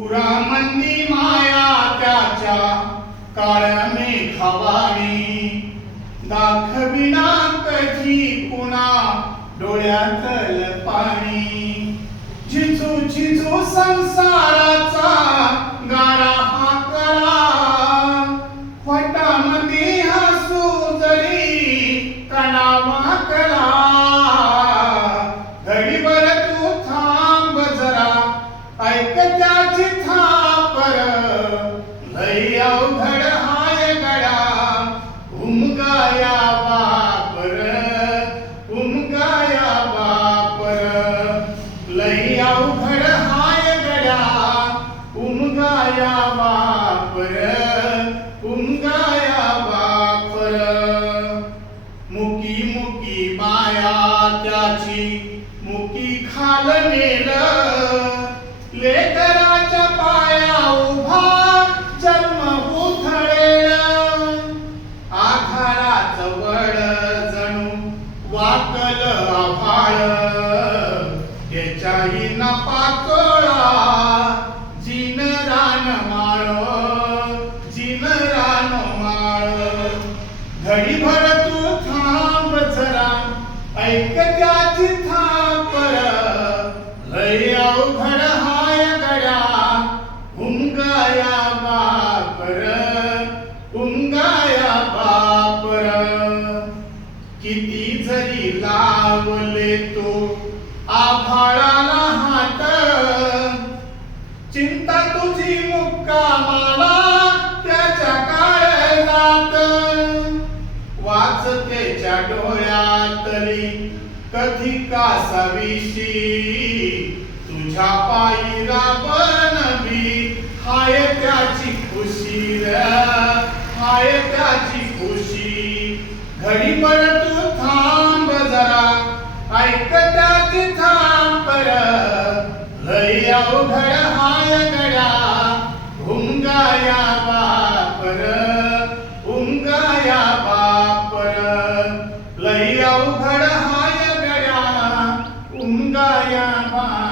पुरामंदी माया त्याच्या काळ्या मेघावाणी दाखविना कधी कुणा डोळ्यातल उमगाया बापर उमगाया बापर लई अवघड हाय गडा उमगाया बापर उमगाया बापर मुकी मुकी माया त्याची मुकी खाल न पाकळा जिन रान माळ जिन रान माळ. घडीभर तू थांब जरा ऐक त्याची थापर लय अवघड हाय गड्या उमगाया बापर उमगाया बापर. किती जरी लावले तो आभाळ चिंता तुझी मुक्कामाला त्याच्या काळजात वाचतेच्या डोळ्यातली कधी कासाविशी तुझ्या पायी राबनवी हाय त्याची खुशी हाय त्याची अवघड हाय गड्या उमगाया बापर उमगाया बापर. लय अवघड हाय गड्या उंगाया बापर